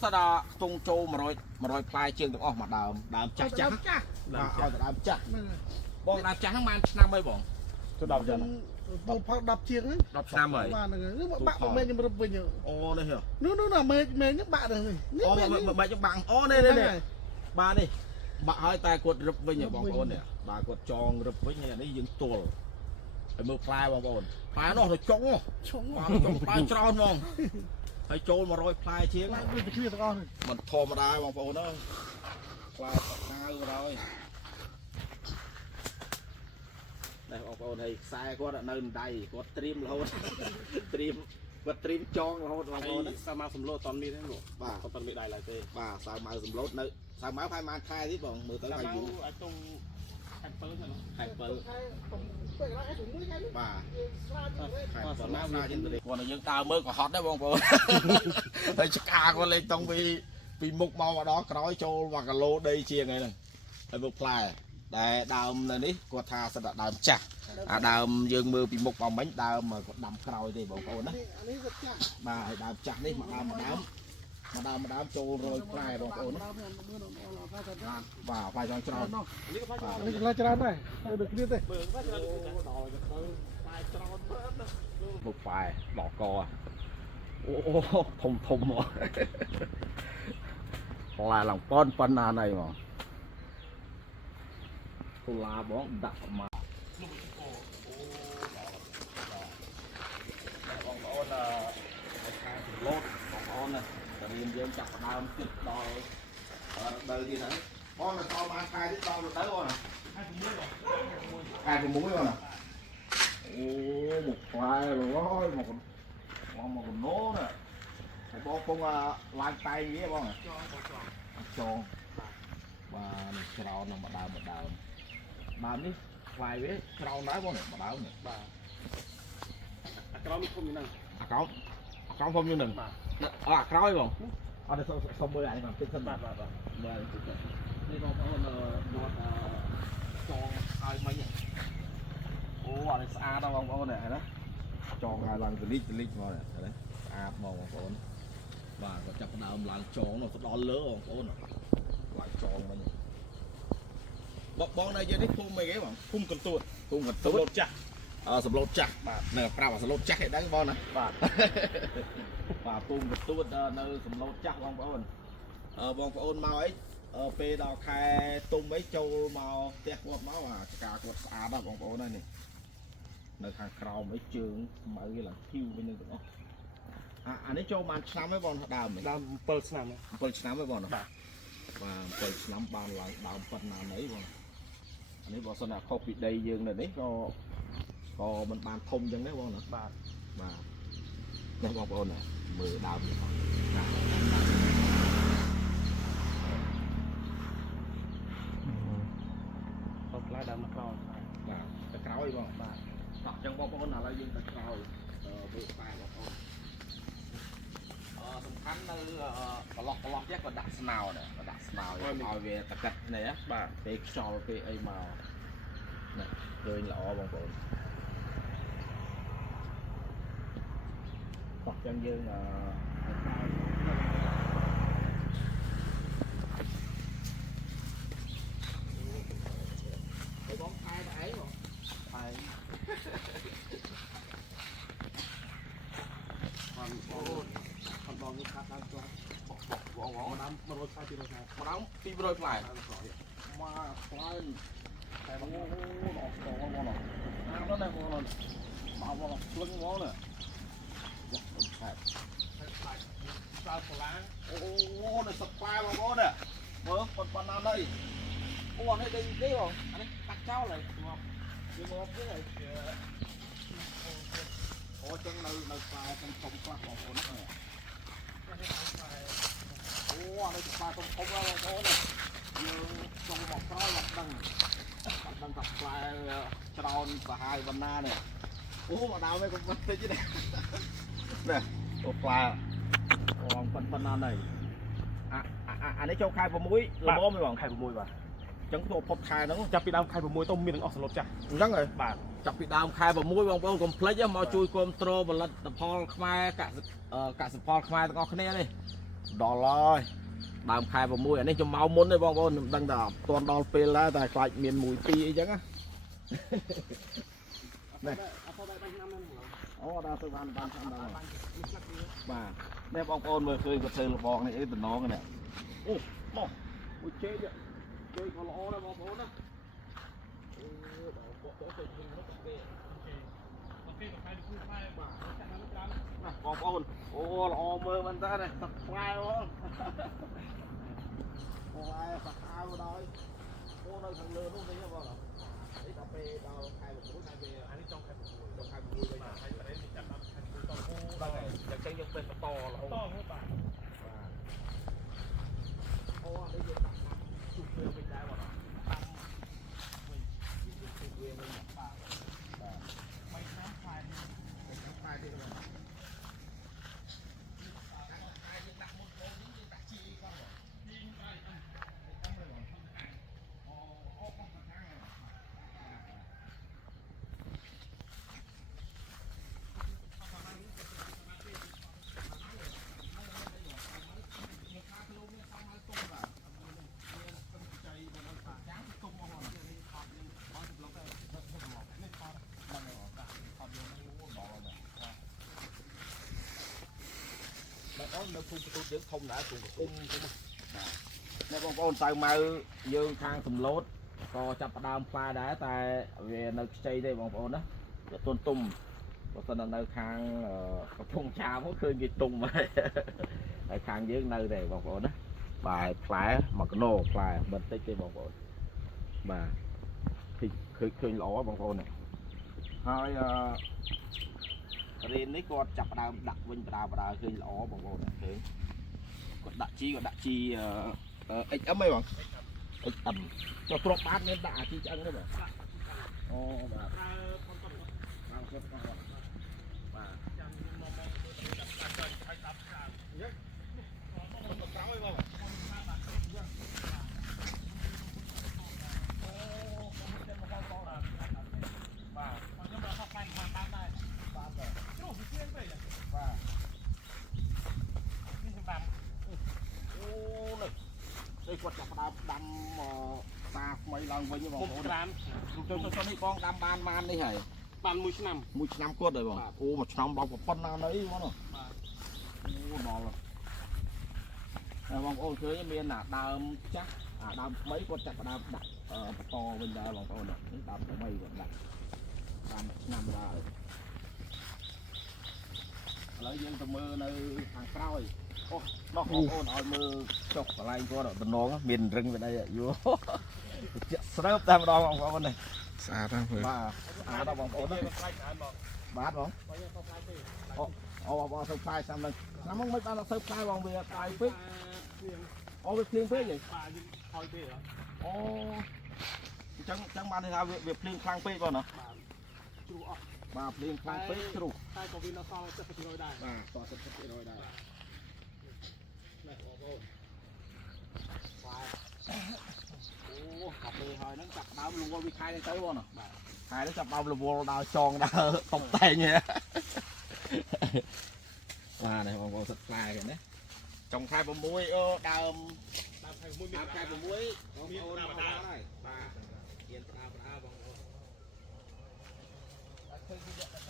sao đó tung châu mà rồi play chương được mà đàm chắc chắc đàm chắc bọn đàm chắc mang năm mươi bọn cho đọc cho một phát đập chiếc ấy đọc năm rồi bạn của mẹ nhưng mà bây giờ ô đây hiểu nó là mẹ những bạn rồi ô mẹ trong bạn ô đây này ba đi bà hai tay quật rụp với nhà bọn con nè bà quật tròn rụp với nhà đấy dựng tuột mưa play bọn con play nó rồi trống play tròn mong hay trôi mà rồi play chiếc mình thò mà đai bọn con đó play hai rồi đây bọn con này sai quá đã nơi đầy có stream lâu stream tròn lâu bọn con đó sao mau sầm lô toàn mi thế luôn bà toàn bị đại lại tê bà sao mau sầm lốt nơi sao máu phải mang thai tí bọn mười tới hai vụ tung hành pơ rồi hai pơ bà còn máu ra trên đây còn là những tao mới còn hot đấy bọn con thấy chắc ca con lên tông vì mục màu ở đó nói trâu và cả lô đây chia này này đây một play để đào này đi có tha sẽ đào chặt đào dương mưa bị mục vào mấy đào mà còn đầm còi thì bọn con đó bà đào chặt đi mà đám trâu rồi play bọn con đó và phải cho tròn là tròn này được biết đây một phải bỏ cò ô thùng mà là lòng con phân này mà là bón đặt mà bọn con là lốt bọn con này riêng riêng chặt đào chụp đo đời gì nữa con là to mang khai đến to rồi tới con à hai cái mũi con à ô một khoai rồi một con nố nè thầy bố con lan tay nghĩa con à tròn và trào nó mà đào đi vài với trào đá con này mà đào này cái đó mình không như nào không không như nừng khói không đây xong bơi lại còn trên sân bạc đây con tròn ai mấy nhỉ ô đây xa đâu con này đó tròn hai lần lít ngon này đấy xa màu con và có chặt đào làm tròn nó đo lớn con lại tròn mà bọn này giờ đấy phun mấy cái bằng phun cần tuột chặt sập lột chặt nè prao sập lột chặt hay đánh bon này và phun cần tuột nơi sập lột chặt bọn ôn màu ấy pe đào khai tung mấy châu màu tẹt quạt máu à cả quạt xa đó bọn ôn này nơi hàng cào mấy trường mấy cái là kêu bên đây cũng anh ấy cho man năm mấy bọn đào mình đam pơ năm mấy bọn và pơ năm ban lại đào phần nào đấy bọn anh ấy bọn sao nào không bị đầy dương này đấy có mình bàn thông chân đấy bọn nữa và đây bọn ôn này 10 đào gì không lá đam nó cao cái cáo đi bọn hoặc trong bọn ôn nào là dương cái cáo vừa phải bọn ônสำคัญคือล็อกแยกกับดักสนาวเนี่ยดักสนาวเอาเวตะกัดเนี่ยบ้าไปชอลไปไอมาเนี่ยโดยละอบางคนตักจังยืนไอ้บ้องไอ้ไอ้หรอไอ้คนบอลนี่ครับนั่นจ้ะบอกมาน้ำมาโรยปลายมาน้ำตีโรยปลายมาปลายแต่โอ้โหหลอกน้ำนั่นไงพวกเรามาว่าลึงง้อเนี่ยว้าวใช่ซาโคล้างโอ้โหเนี่ยสปายเราก็เนี่ยเมื่อคนปนน้ำเลยโอ้นี่ดีดีบ่อันนี้ตักเจ้าเลยงอบคืองอบด้วยโอ้จังเราปลายเป็นชมกล้าของคนเนี่ยโอ้อะไรจะปลาตรงคมเราโอ้เนี่ยยืนตรงหมอกร้อยหลับดังตับปลายชะลอนสหายบรรณาเนี่ยโอ้มาดาวไม่ก็มันเป็นยังไงเนี่ยตัวปลาลองปันนานหน่อยอันนี้เจ้าคายผมมุ้ยระบบไม่บอกคายผมมุ้ยป่ะจังตัวพดคายนั่งจับปีดาวคายผมมุ้ยต้องมีหนังออกสลบจ้ะยังไงบาทจับปีดาวคายผมมุ้ยบางคนกลมเพลย์มาช่วยกลมโตรบลัดตะพอลขมายกะสะพอลขมายต้องเอาคะแนนเลย ដល់ហើយដើមខែ6អានេះខ្ញុំមកមុនទេបងប្អូនខ្ញុំដឹងតែអត់ទាន់ដល់ពេលដែរតែខ្លាចមាន1 2អីចឹងណា អត់ទៅបានឆ្នាំហ្នឹង អូដល់ទៅបានឆ្នាំដល់បាទនេះបងប្អូនមើលឃើញគាត់ធ្វើលបងនេះអីតំណងនេះអូមកមួយជេកជេកក៏ល្អដែរបងប្អូនណាអូដល់បកទៅឃើញហ្នឹងទៅគេអូខេទៅខែគូខែបាទចាក់ហ្នឹងច្រើនណាបងប្អូនអូល្អមើលមែនតើនេះទឹកផ្លែបងអូអាយសាក់អាវដល់អូនៅខាងលើនោះនេះបងអីដល់ពេលដល់ខែ6ខែពេលអានេះចុងខែ6ចុងខែ6វិញបាទហើយប្រេននេះចាប់ដល់ខែ6ដល់ហ្នឹងហើយអញ្ចឹងយើងពេលបន្តរហូតបាទបាទអូអានេះយើងដាក់ជួបពេលវិញដែរបងតាមវិញយើងជួបវាវិញបាទបាទ3ខែខែទៀតបងនៅភូមិបន្ទូចយើងធំណាស់ភូមិបន្ទូចនេះបងប្អូនសៅម៉ៅយើងខាងសំឡូតក៏ចាប់ផ្ដើមផ្លែដែរតែវានៅខ្ចីទេបងប្អូនណាវាទន់ទុំបើមិននៅខាងកំពង់ចាមឃើញគេទុំហើយខាងយើងនៅទេបងប្អូនណាបាទផ្លែ1គីឡូផ្លែមិនតិចទេបងប្អូនបាទឃើញល្អបងប្អូននេះហើយរៀននេះគាត់ចាប់ដើមដាក់វិញបដាឃើញល្អបងប្អូនឃើញគាត់ដាក់ជីXM ហីបង XM ក៏គ្រាប់បាតមានដាក់អាជីឆ្អឹងទេបងអូបាទបាទគាត់បាទចាំមកដាក់ឲ្យដាក់ស្អាតយកមកក្រោយបងគាត់ចាប់ដើមដាំតាថ្មីឡើងវិញបងប្អូនច្រើនចូលនេះបងដាំបាននេះហើយបាន1ឆ្នាំគាត់ហើយបងអូ1ឆ្នាំដល់ប៉ុណ្ណាណីបងបាទអូដល់ហើយបងប្អូនឃើញមានដើមចាស់ដើមថ្មីគាត់ចាប់ដើមដាក់បន្តវិញដែរបងប្អូននេះដើមថ្មីគាត់ដាក់បានឆ្នាំដែរឥឡូវយើងទៅមើលនៅខាងក្រោយអូនោះបងប្អូនឲ្យមើលចុះកន្លែងគាត់តំណងមានរឹងវាដែរយូរជាស្រើបតែម្ដងបងប្អូននេះស្អាតណាស់បាទស្អាតដល់បងប្អូននេះបាទបងអូបងទៅផ្លែឆ្នាំហ្នឹងឆ្នាំហ្នឹងមិនបានទៅផ្លែបងវាផ្លែពេកអូវាភ្លៀងពេកហីបាទយើងឲ្យពេកអូអញ្ចឹងបានថាវាភ្លៀងខ្លាំងពេកបងណាបាទជ្រុះអត់បាទភ្លៀងខ្លាំងពេកជ្រុះតែក៏វានៅសល់70%ដែរបាទ70%ដែរបងប្អូនបាទអូកាប់លើហើយហ្នឹងចាប់ដើមលវលវាខែទៅបងណាបាទខែនេះចាប់ដើមលវលដល់ចងដល់តុបតែងហ៎បាទនេះបងប្អូនសិតផ្លែគេណាចុងខែ6អូដើមខែ6មានខែ6បងប្អូនហើយបាទមានផ្ដាបងប្អូនអត់ឃើញវាដាក់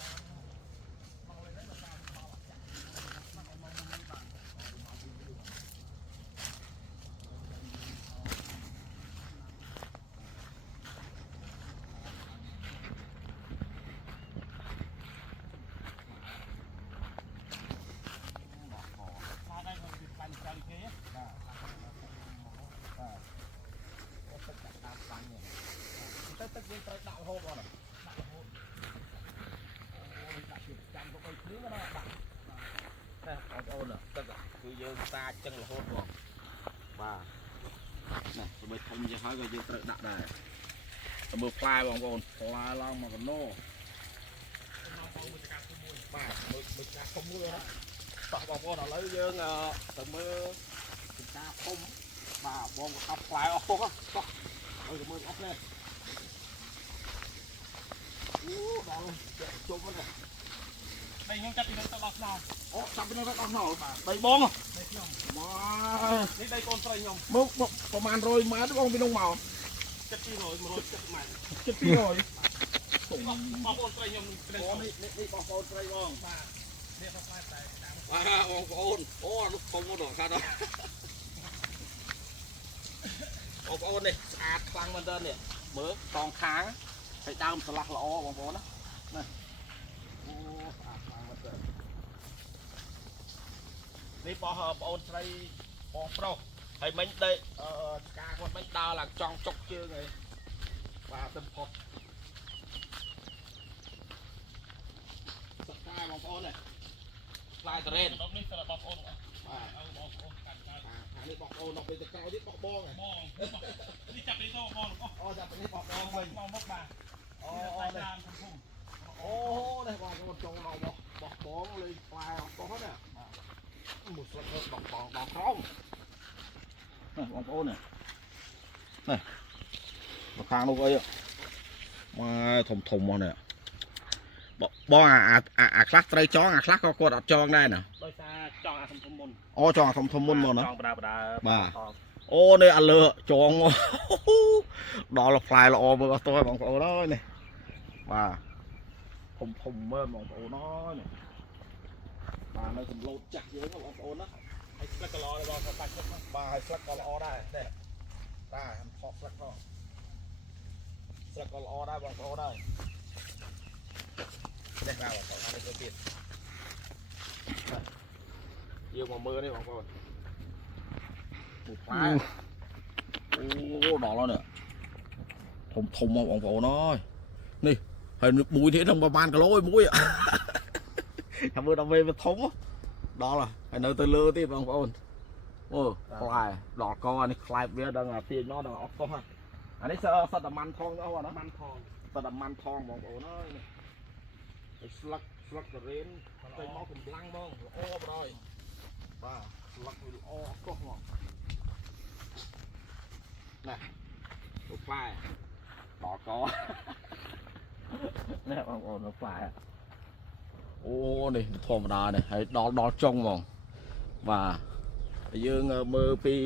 ទឹកយើងត្រូវដាក់រហូតបងដាក់រហូតអូដាក់ជាចាំទៅឲ្យភ្លៀងណាដាក់តែបងប្អូនទឹកគឺយើងសាចចឹងរហូតបងបាទនេះសម្រាប់ធំយ៉ាងហើយក៏យើងត្រូវដាក់ដែរមើលផ្លែបងប្អូនផ្លែឡើង1គីឡូបាទមួយកាធំមួយណាតោះបងប្អូនឥឡូវយើងទៅមើលកាធំបាទបងក៏កាប់ផ្លែអស់តោះឲ្យទៅមើលអស់នេះអូដល់ជុំហ្នឹងតែខ្ញុំចាប់ពីទៅដល់ស្នង អូចាប់ពីនោះដល់ដល់ដីបង đây nhom មក នេះដីកូនស្រីញោម មកប្រហែល100ម៉ែត្របងពីនោះមក ចិត្ត200 170ម៉ែត្រ ជិត200 បងប្អូនស្រីញោម អូនេះបងប្អូនស្រីបង បាទនេះបងប្អូនតែតាម បងប្អូនអូនោះធំមកដល់ខាងនោះបងប្អូននេះស្អាតខ្លាំងមែនតើនេះមើលតងខាងហើយដើមឆ្លាស់ល្អបងប្អូនណាអូស្អាតខ្លាំងមែនតើនេះបងប្អូនស្រីបងប្រុសហើយមិញដេកឆ្កាគាត់មិញដើរឡើងចង់ចុកជើងហើយបាទទៅផុតសក្ការបងប្អូននេះផ្លែតរ៉េន នេះសម្រាប់បងប្អូន បាទ បងប្អូនកាន់បាន ខាងនេះបងប្អូនដល់ពេលទៅក្រោយទៀតបោះបងហ៎ បងនេះចាប់នេះទៅបង អូចាប់នេះបោះបងវិញ មកមកបាទ អូ តែ នេះ តាមភូមិ អូនេះបងប្អូនចូលដល់បោះបងលេងផ្លែអត់បោះណាមួយស្លឹកទៅបោះបងដល់ក្រោមនេះបងប្អូននេះមកខាងនោះអីមកធំធំមកនេះបងអាខ្លះត្រូវចងអាខ្លះក៏គាត់អត់ចងដែរណា ដោយសារចង់អាធំមុន អូចងអាធំធំមុនមកណា ចង់បដាបដា អូនេះអាលើចងដល់ផ្លែល្អមើលអត់តើបងប្អូនអើយនេះបាទធំមើលបងប្អូនអើយនេះបាទនៅសំឡូតចាស់យើងបងប្អូនណា ហើយស្លឹកក៏ល្អដែរបងគាត់បាច់ស្លឹក បាទហើយស្លឹកក៏ល្អដែរនេះបាទផកស្លឹកក៏ល្អដែរបងប្អូនហើយនេះបាទបងប្អូននេះទៅទៀតយើងមកមើលនេះបងប្អូនផ្លែអូដល់ហើយនេះធំមកបងប្អូនអើយនេះហើយមួយទៀតនឹងប្រហែលគីឡូឯមួយថាមើលដល់វេវាធំដល់ហើយនៅទៅលើទៀតបងប្អូនអូផ្លែដល់កនេះខ្លែបវាដល់អាទាញមកដល់អស់កោះអានេះសត្វតែម៉ាន់ថងអស់ណា ម៉ាន់ផង សត្វតែម៉ាន់ថងបងប្អូនអើយនេះស្លឹកតរេនទៅមកកម្លាំងហ្មងល្អបណ្ដោយបាទស្លឹកវាល្អកោះហ្មងណាទៅផ្លែដល់កនេះបងប្អូនទៅផ្លែអូនេះធម្មតានេះហើយដល់ចុងហ្មងបាទយើងមើលពី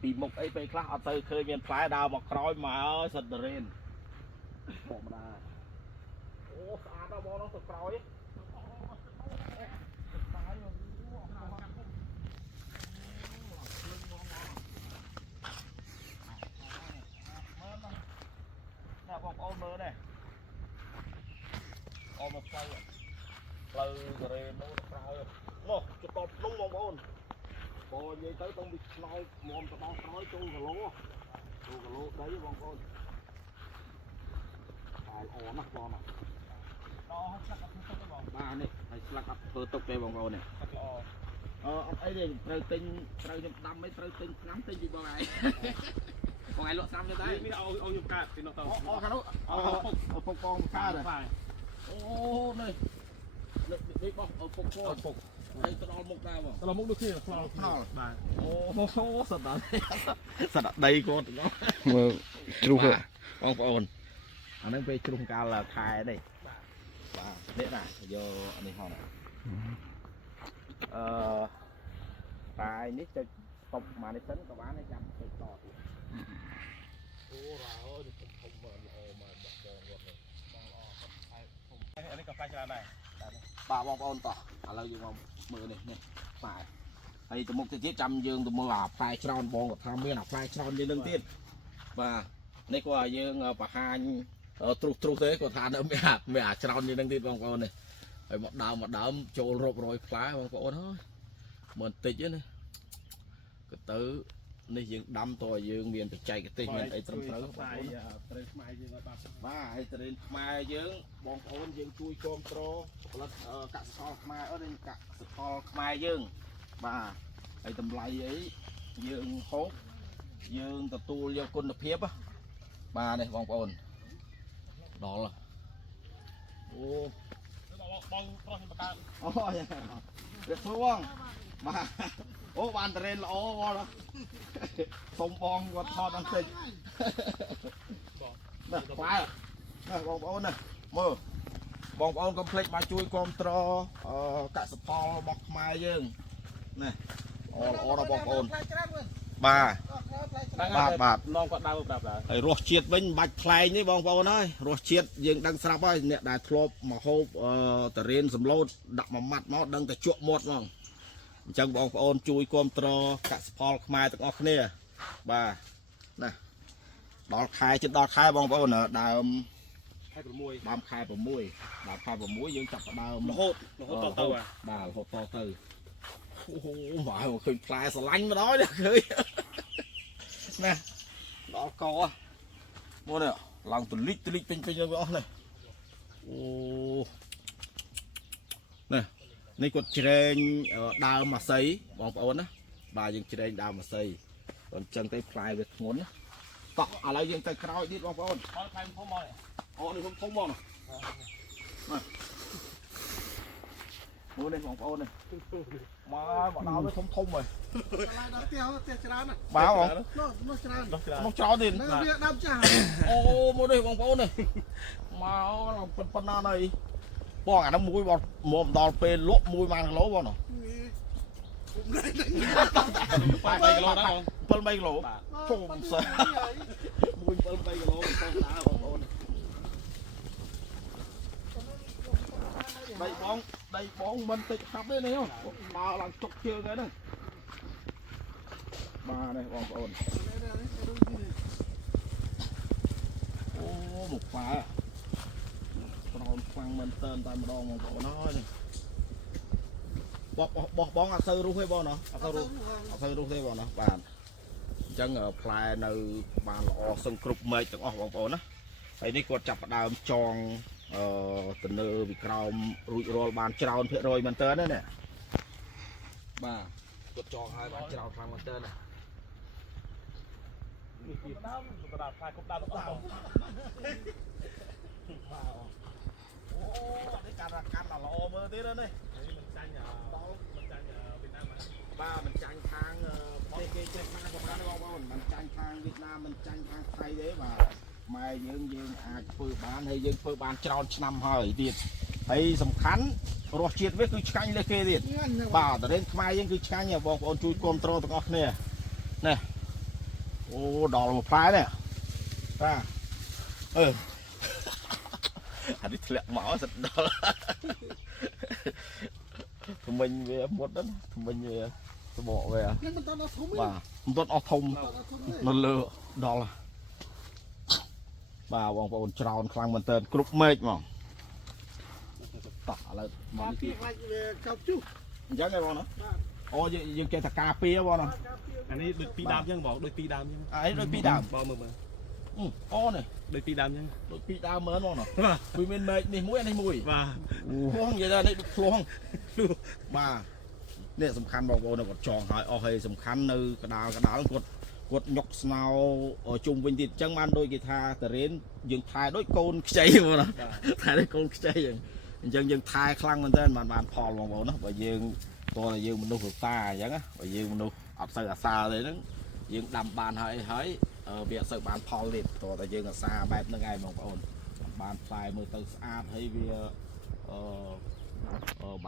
ពីមុខអីពេលខ្លះអត់ទៅឃើញមានផ្លែដើរមកក្រោយមកហើយសិតតរេនធម្មតាអូស្អាតដល់បងនោះទៅក្រោយបងប្អូនមើលនេះអមមកផ្លូវតរេននោះទៅក្រោយនោះចតប់នោះបងប្អូនបើនិយាយទៅต้องវាឆ្លោយមុំទៅដល់ក្រោយចូលគីឡូដីបងប្អូនតែល្អណាស់បងណា ដល់ស្លឹកអត់ធ្វើទុកទេបង បាទនេះហើយស្លឹកអត់ធ្វើទុកទេបងប្អូននេះ ស្លឹកល្អ អត់អីទេត្រូវទិញត្រូវខ្ញុំដាំអីត្រូវទិញឆ្នាំទិញពីបងឯងបងឯងលក់ឆ្នាំទៅដែរ នេះឲ្យខ្ញុំកាត់ពីនោះទៅ អូខាងនោះពុកកងកាតអូនេះនេះបោះពុកកងពុកហើយទៅដល់មុខដែរបង ដល់មុខដូចគ្នាខ្លោខ្លោបាទ អូសត្វដីគាត់ទាំងអស់ មើលជ្រុះ បងប្អូនអាហ្នឹងពេលជ្រុះកាលខែនេះបាទនេះណាយកអានេះហោះតែនេះចុចតបមកនេះសិនក៏បានតែចាំចុចតទៀតអូរ៉ាអើយធំមើលល្អមើលបងគាត់បងល្អគាត់ហើយធំ អានេះក៏ផ្លែច្រើនដែរ បាទបងប្អូនតោះឥឡូវយើងមកមើលនេះផ្លែហើយទៅមុខទៅទៀតចាំយើងទៅមើលអាផ្លែច្រើនបងគាត់ថាមានអាផ្លែច្រើនជាងនឹងទៀតបាទនេះគាត់ឲ្យយើងបង្ហាញទ្រុសទេគាត់ថានៅមានអាច្រើនជាងនឹងទៀតបងប្អូននេះហើយមកដើមចូលរាប់រយផ្លែបងប្អូនហើយមិនតិចទេណាក៏ទៅនេះយើងដាំតើយើងមានបច្ចេកទេសមានអីត្រឹមត្រូវបងប្អូន ត្រូវខ្មែរយើងឲ្យបាទ បាទហើយតរេនខ្មែរយើងបងប្អូនយើងជួយគ្រប់គ្រងផលិតកសិផលខ្មែរអត់នេះកសិផលខ្មែរយើងបាទហើយតម្លៃអីយើងហូបយើងទទួលយកគុណភាពបាទនេះបងប្អូនដល់អូ បងប្រុសខ្ញុំបកើត អូយ៉ាងវាធ្វើបងបាទអូបានតរេនល្អបងសុំបងគាត់ថតដល់តិចនេះផ្លែនេះបងប្អូននេះមើល បងប្អូនកុំភ្លេចមកជួយគ្រប់គ្រងកសិផលរបស់ខ្មែរយើងណាល្អដល់បងប្អូនបាទបាទ នងគាត់ដើរប្រាប់ដែរ ហើយរសជាតិវិញមិនបាច់ថ្លែងទេបងប្អូនហើយរសជាតិយើងដឹងស្រាប់ហើយអ្នកដែលធ្លាប់មកហូបតារៀនសម្លូតដាក់មួយម៉ាត់មកដឹងតែជក់មាត់ហ្មងអញ្ចឹងបងប្អូនជួយគ្រប់គ្រងកសិផលខ្មែរទាំងអស់គ្នាបាទណាដល់ខែជិតដល់ខែបងប្អូនដើម ខែ6 ដើមខែ6ដល់ខែ6យើងចាប់ដើម រហូតតទៅ បាទរហូតតទៅអូហូមកឃើញផ្លែស្រឡាញ់ម្ដងឃើញណាដល់កមកនេះឡើងទលិចពេញទៅអស់នេះអូនេះគាត់ជ្រែងដើមអាស័យបងប្អូនណាបាទយើងជ្រែងដើមអាស័យអញ្ចឹងទៅផ្លែវាធ្ងន់ណាតោះឥឡូវយើងទៅក្រោយទៀតបងប្អូន អត់ផ្លែធំមក អូនេះធំមកណាមើលនេះបងប្អូននេះមកដល់វាធំហើយ កន្លែងដល់ផ្ទះច្រើនណា បាទបង នោះច្រើន មកចោលទៀត នៅវាដើមចាស់ អូមកនេះបងប្អូននេះមកប៉ុណ្ណានេះបងអានោះមួយបងមកដល់ពេលលក់1 គីឡូបងណា 3 គីឡូដែរបង 7 គីឡូធំសោះមួយ7 3 គីឡូធំណាបងប្អូនដៃបងមិនតិចខាប់ទេនេះមកឡើងចុកជើងហ្នឹងបាទនេះបងប្អូនអូមកប៉ាប្រហែលខ្លាំងមែនតើតែម្ដងបងប្អូនហើយបោះបងអត់សូវរុះទេបងណាអត់សូវរុះទេបងណាបាទអញ្ចឹងផ្លែនៅបានល្អសឹងគ្រប់មែកទាំងអស់បងប្អូនណាហើយនេះគាត់ចាប់ផ្ដើមចងទៅលើវិក្រោមរួចរាល់បានច្រើនភាគរយមែនតើណាបាទគាត់ចងឲ្យបានច្រើនខ្លាំងមែនតើណា ដើមផ្លែគ្រប់ដើមអត់បង អូនេះការកាន់ល្អមើលទៀតណានេះ មិនចាញ់វៀតណាម បាទមិនចាញ់ខាងប្រទេសគេចេះខាងប្រហែលបងប្អូនមិនចាញ់ខាងវៀតណាមមិនចាញ់ខាងថៃទេបាទម៉ែយើងអាចធ្វើបានហើយយើងធ្វើបានច្រើនឆ្នាំហើយទៀតហើយសំខាន់រសជាតិវាគឺឆ្ងាញ់លើសគេទៀតបាទតារៀនខ្មែរយើងគឺឆ្ងាញ់បងប្អូនជួយគ្រប់គ្រងទាំងអស់គ្នានេះអូដល់មួយផ្លែនេះបាទអានេះធ្លាក់មកសិតដល់ថ្មិញវាមុតណាថ្មិញវាសបកវា នេះមិនតដល់ធំទេ បាទមិនទាន់អស់ធំនៅលើដល់បាទបងប្អូនច្រើនខ្លាំងមែនតើគ្រប់មេឃហ្មងតោះឥឡូវមក មក នេះ ពី ទៀត ខ្លាច់វាកោបជុះ អញ្ចឹងឯងបងណាអូយើងចេះតែការពារបងណា អានេះដូច2ដើមអញ្ចឹងបងដូច2ដើមអញ្ចឹង អានេះដូច2ដើម បងមើល អូនេះ ដូច2ដើមអញ្ចឹង ដូច2ដើមមើលបងណាវាមានមេឃនេះមួយនេះមួយ បាទ ឃ្លោះនិយាយថានេះដូចឃ្លោះបាទនេះសំខាន់បងប្អូនគាត់ចងឲ្យអស់ហើយសំខាន់នៅកដាលគាត់ញុកស្នោជុំវិញទៀតអញ្ចឹងបានដូចគេថាតារៀនយើងថែដូចកូនខ្ចីបងណាថែដូចកូនខ្ចីអញ្ចឹងយើងថែខ្លាំងមែនតើបានផលបងប្អូនណាបើយើងតើយើងមនុស្សរសាអញ្ចឹងណាបើយើងមនុស្សអត់សូវអាសាទេហ្នឹងយើងដាំបានហើយវាអត់សូវបានផលទេតើយើងអាសាបែបហ្នឹងឯងបងប្អូនបានផ្លែមើលទៅស្អាតហើយវា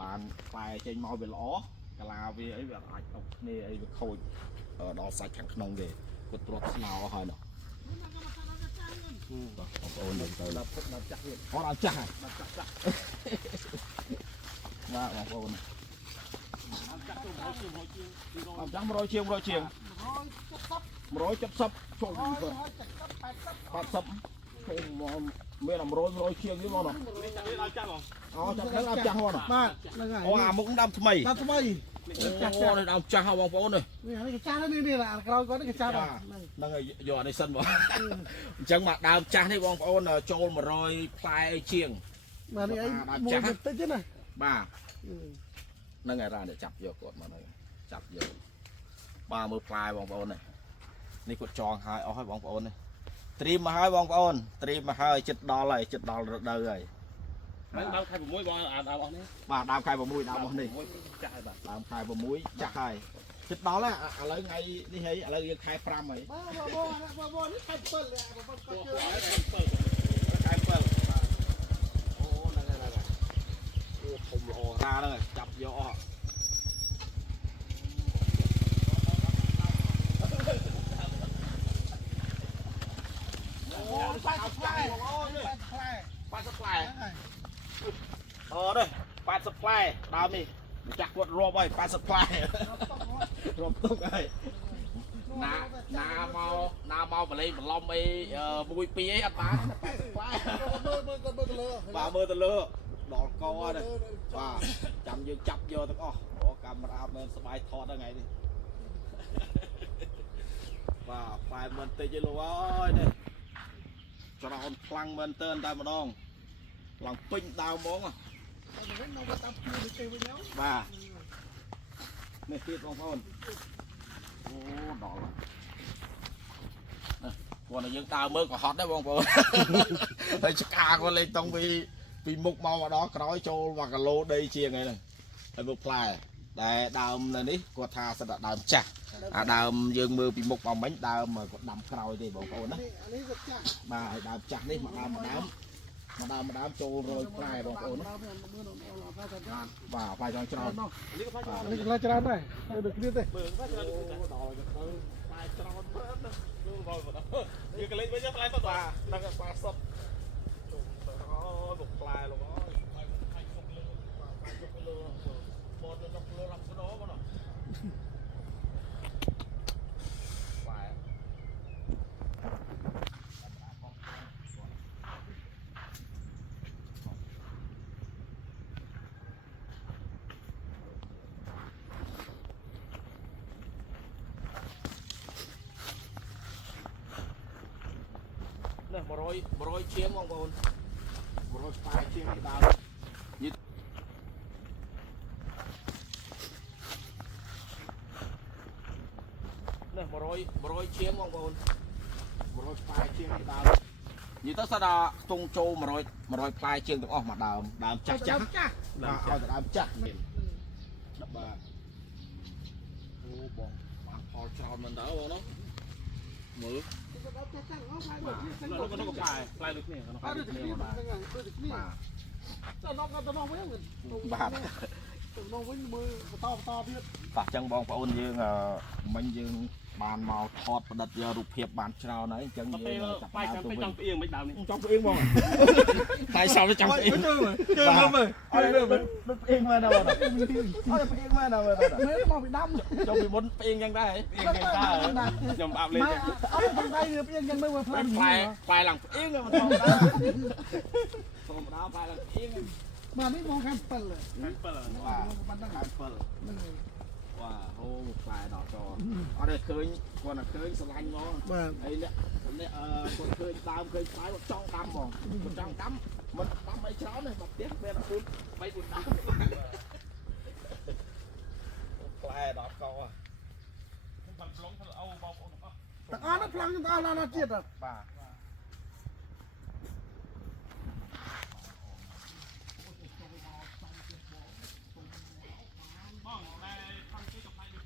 បានផ្លែចេញមកវាល្អកាឡាវាអីវាអាចអុកគ្នាអីវាខូចដល់សាច់ខាងក្នុងទេគាត់ត្រាត់ស្នោហើយនោះបងប្អូនទៅដល់ចាស់ទៀតអត់ដល់ចាស់ហើយបាទបងប្អូនអត់ចាំ100ជាង170ជុំមាន100ជាងទេបងណា នេះចាក់នេះដល់ចាស់បង អូចាំដល់ចាស់ហ្នឹង បាទហ្នឹងហើយ អូអាមុខដើមថ្មី តាមថ្មី អូនេះដើមចាស់ហ៎បងប្អូននេះ នេះចាស់នេះអាក្រោយគាត់នេះចាស់ហ្នឹង ហ្នឹងហើយយកអានេះសិនបងអញ្ចឹងមកដើមចាស់នេះបងប្អូនចូល100ផ្លែជាង បាទនេះអីមួយតិចទេណា បាទហ្នឹងហើយរ៉ានេះចាប់យកគាត់មកនេះចាប់យកបាទមើលផ្លែបងប្អូននេះគាត់ចងហើយអស់ហើយបងប្អូននេះត្រៀមមកហើយបងប្អូនត្រៀមមកហើយចិត្តដល់ហើយចិត្តដល់រដូវហើយ ដើមខែ6បងអាដើមអស់នេះ បាទដើមខែ6ដើមអស់នេះ ចាស់ហើយបាទ ដើមខែ6ចាស់ហើយចិត្តដល់ហើយឥឡូវថ្ងៃនេះហើយឥឡូវយើងខែ5ហើយ បងនេះខែ7បងគាត់ជឿ ខែ7អូហ្នឹងហើយ ồ ra đây chập vô Pan supply đây pan supply đào mi chặt quật rộp ơi pan supply rộp túc ơi na mau mà lên mà lom ấy mùi pi ấy ăn bán pan supply và mơ tơ lơ đỏ co đây và chậm dương chập vô tao có camera bên spy thọt ra ngày đi và phải mình tê chơi luôn ơi đây cho nó còn phăng bên tên ta mà đông lòng pin đào món à và này kia con phun ô đỏ còn là những tao mới có hot đấy bông phun thấy cá con lên tông vì mục màu ở đó nói trâu và cả lô đây chia ngày này đây một plài đây đàm này đi có tha sẽ đàm chặt đàm dương mưa bị mục màu bánh đàm mà có đàm còi thì bông phun đó mà đàm chặt đi mà đàm trâu rồi plài bông phun đó và phải cho tròn Ini kelas ceran dah. Ada clear deh. Dia kelih baca pelai tu và đang cái pha sập một plài luôn đó này một roi chiếng không bồn một roi phai chiếng thì đào như này một roi chiếng không bồn một roi phai chiếng thì đào như ta sao đó tung trâu một roi phai chiếng được không mà đào chắc chắc đào chắc đập bà ô bông bạn phò tròn mình đỡ bông đó mưa nó có play được nè nó Ada clear dah. Ada clear. Tak nak với mình. បាទ Nak vớiមើលបន្តទៀត បាទចឹងបងប្អូនយើងមិញយើងបានមកថតផ្ដិតយករូបភាពបានច្រើនហើយអញ្ចឹងយើង ចាប់បាយចាំពេកចង់ផ្អៀងមិនដើមនេះ ចង់ផ្អៀងបងតែសោះចង់ផ្អៀងមើលមើលអត់មើលផ្អៀងមកដល់អត់ផ្អៀងមកដល់ Mấy mau bị đâm. ចង់ពីមុនផ្អៀងចឹងដែរ ផ្អៀងយ៉ាងដែរខ្ញុំអាប់លេង Ở trong đây được yên chân mới vừa ផ្លែ phai. ផ្លែឡើងផ្អៀងមិនធម្មតាធម្មតាផ្លែឡើងផ្អៀង Mà mấy món khăn phần rồi. 7 បាទបានដល់7វ៉ាហូផ្លែដល់ចអត់ទេឃើញគាត់តែឃើញស្រឡាញ់មក Vâng. ហើយនេះគាត់ឃើញដើមឃើញផ្លែគាត់ចង់ដាំហ្មងគាត់ចង់ដាំមិនដាំអីច្រើនទេមកផ្ទះពេល4 3 4ដាំផ្លែដល់កោ បាត់ប្លង់ធ្វើអូបងប្អូនអស់ Tao ăn nó phăng chúng ta là nó chết rồi. បាទ បងតែខាងទីកំណៃនេះ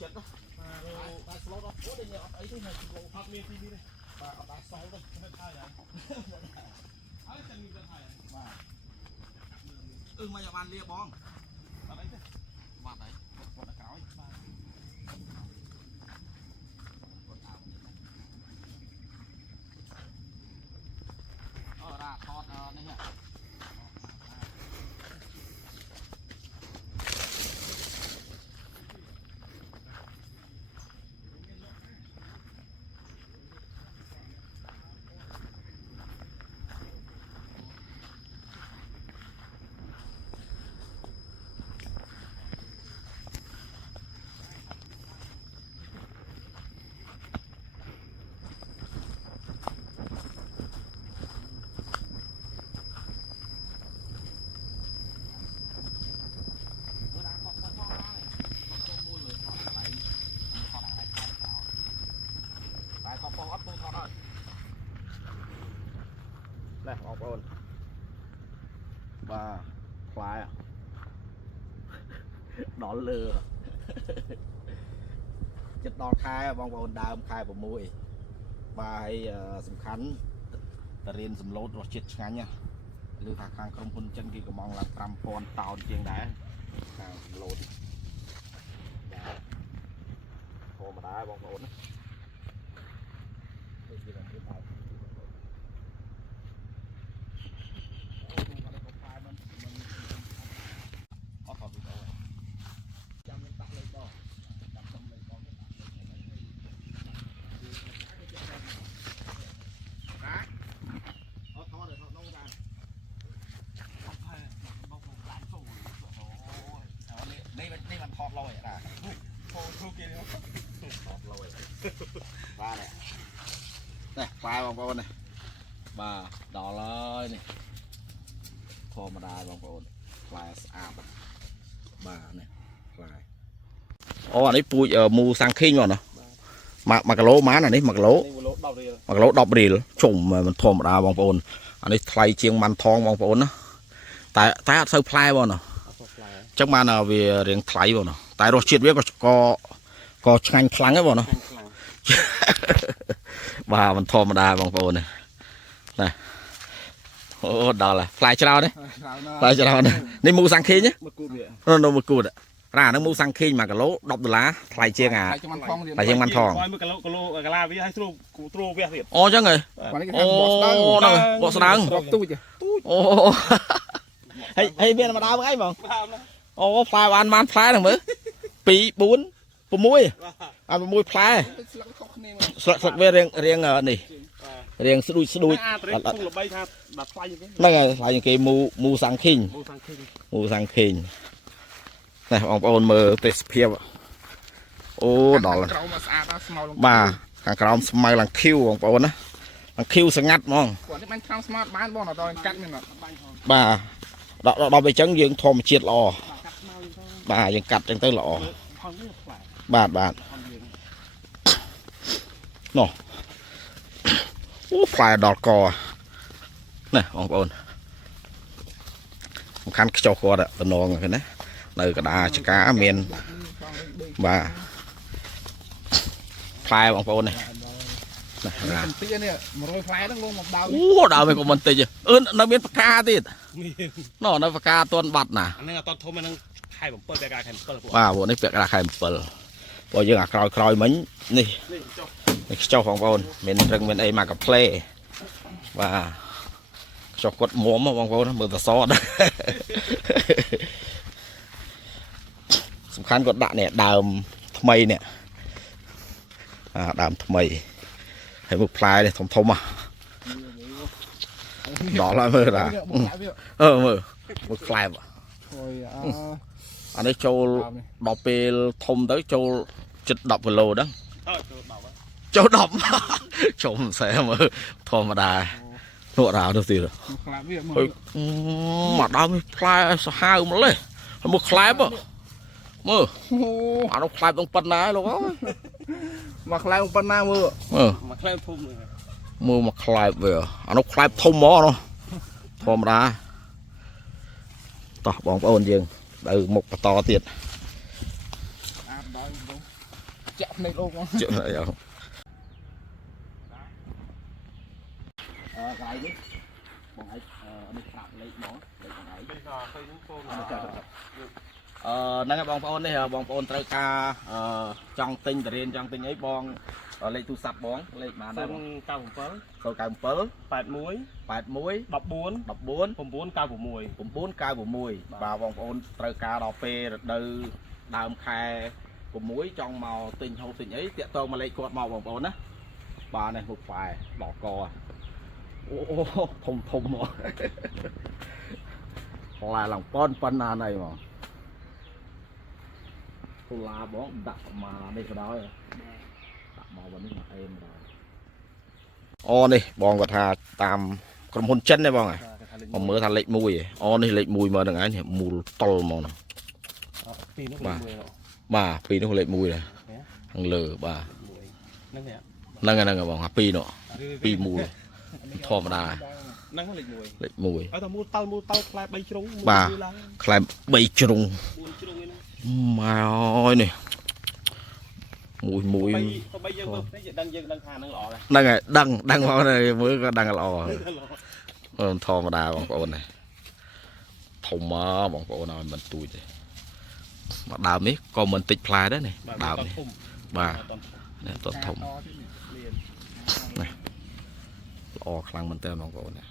ចិត្តតែស្លូតអត់ព្រោះតែអត់អីទេនៅក្នុងអត់មានទីនេះទេបាទអត់ដាក់សល់ទេមិនហើយហើយចាំមានទៅហើយបាទមិនឲ្យបានលាបងអត់អីទេបាត់ហើយគាត់ទៅក្រោយបាទគាត់ដើរអូរ៉ាថតនេះហ៎ អ lừa chết đo khai bong bồn đào khai của mũi và hay sầm khánh ta riêng sầm lốt rồi chết ngắn nha lưu thạc hàng không quân chân kia có mong là 5,000 tàu chiên đá hàng sầm lốt hồ mà đá bong bồnนี่มันทอดลอยอ่ะทุกกินทอดลอยปลาเนี่ยนี่ปลาบางปอนนี่ปลาดอเลยนี่พอมาได้บางปอนปลาสะอาดปลาเนี่ยปลาอ๋ออันนี้ปูมูสังคิงก่อนเนาะมากะโลม้าอันนี้มากะโลดอกเรียลจุ่มมันพอมาได้บางปอนอันนี้ไทยเชียงมันทองบางปอนนะแต่เซอร์ไพรส์บ่เนาะจังมาเวียเรียงไถบ่เนาะแต่รสชิดเวียก็ช่างคลังไอ้บ่เนาะบ้ามันธรรมดาบางปอนเนี่ยนะโอ้ดอลเลยปลายเช้าเนี่ยปลายเช้าเนี่ยนี่มูสังคีเนี่ยโนมูกูดอะร้านนั้นมูสังคีมากับโล$10ไทยเชียงปลายเชียงมันทองอ๋อจังไงโอ้นั่งบ่สนังโอ้ให้เบี้ยมาดาวไอ้บ่โอ้พลายวันมันพลายหนึ่งมื้อปีบุญปุ่มมวยปุ่มมวยพลายสักเวเรียงนี่เรียงสะดุยนั่นไงพลายอย่างกี่มูสังคิงนี่องค์อนมือเตะเพียบโอ้ดอกมาข้างกราวสมัยหลังคิวองค์อนนะหลังคิวสงัดมองบ้าเราไปจังยังทอมเชียดรอบ้ายังกัดยังเต้หล่อบาดเนาะโอ้ปลายดอกกอเนี่ยองค์ปนสำคัญเจ้าคอดะตะนองเห็นไหมในกระดาษกาเมียนบ้าปลายองค์ปนเนี่ยโอ้ดาวไม่ก็มันตีจ้ะนักเรียนปากกาติดนอกนักปากกาตัวบัดน่ะอันนี้ตอนโทรมานั่งไข่ผมเปิดรายการไข่เปิดว้าวนี่เปียกราคาเปิดพอยังคลอยมั้งนี่เจ้าของบอลเมนรึงเมนไอมากับเพลย์ว่าจอกกดหมวมบางคนมือตะซอดสำคัญกดด่าเนี่ยดามทำไมเนี่ยดามทำไมให้บุกพลายเลยทมอ่ะดอกละมือละมือบุกพลายอ่ะอันนี้โจดอกเปลทมtớiโจจุดดอกเปโลđóโจดอกชมแซมธรรมดาหนวดเราดูสิมาดาวมีพลายสหายมาเลยมือคลายป่ะมือเราคลายตรงปันนาหรอวะมาคลายตรงปันนามือมาคลายทุ่มเลยมือมาคลายเวอเราคลายทุ่มหม้อเนาะธรรมดาต่อบองปอนยังหมกต่อเตียดเจ็บในโลกเจ็บอะไรเอาcái đấy bọn ấy đi phạm lấy mỏ lấy bọn ấyนั่นก็บองปอนนี่เหรอบองปอนตระกาจังติงแต่เรียนจังติงไอ้บองเลขตู้ซับบองเลขมาได้9 7 9 9 8 1 8 1 14 14 9 9 và bong ponตระกาดอกเปเดินดามแคร์ผมมุ้ยจังเมาติงเขาติงไอ้เตี้ยโตมาเลขกดเมาบองปอนนะบาเนี่ยหกฝ่ายดอกกอโอ้ทมหมดลายหลังป้อนปันนาในหมอตุลาบ้องดักมาในกระดอยดักมาวันนี้มาเอ็มได้อ๋อนี่บองก็ทาตามกรมพลเช่นได้บ้างไงผมเมื่อทาเล็กมุยอ๋อนี่เล็กมุยมาดังไงเนี่ยมูตลมองนะบ่าปีนี้เขาเล็กมุยเลยทั้งเลือบ่านั่งไงบ้างปีเนาะปีมูธรรมดานั่งเล็กมวยเอาแต่มูเตาคลายใบจรุงบ่าคลายใบจรุง มาอ้อยนี่mùi เขาไปยังเพิ่มดังทานนั่งหล่อเลย ดังไงดังvào này mới cóดังlò thò mà đà bằng cổ này thùng mà bằng cổ nào mình tui vậy mà đào miết còn mình tịch phai đó này đào này bà này toàn thùng này lò khăn mình tên bằng cổ này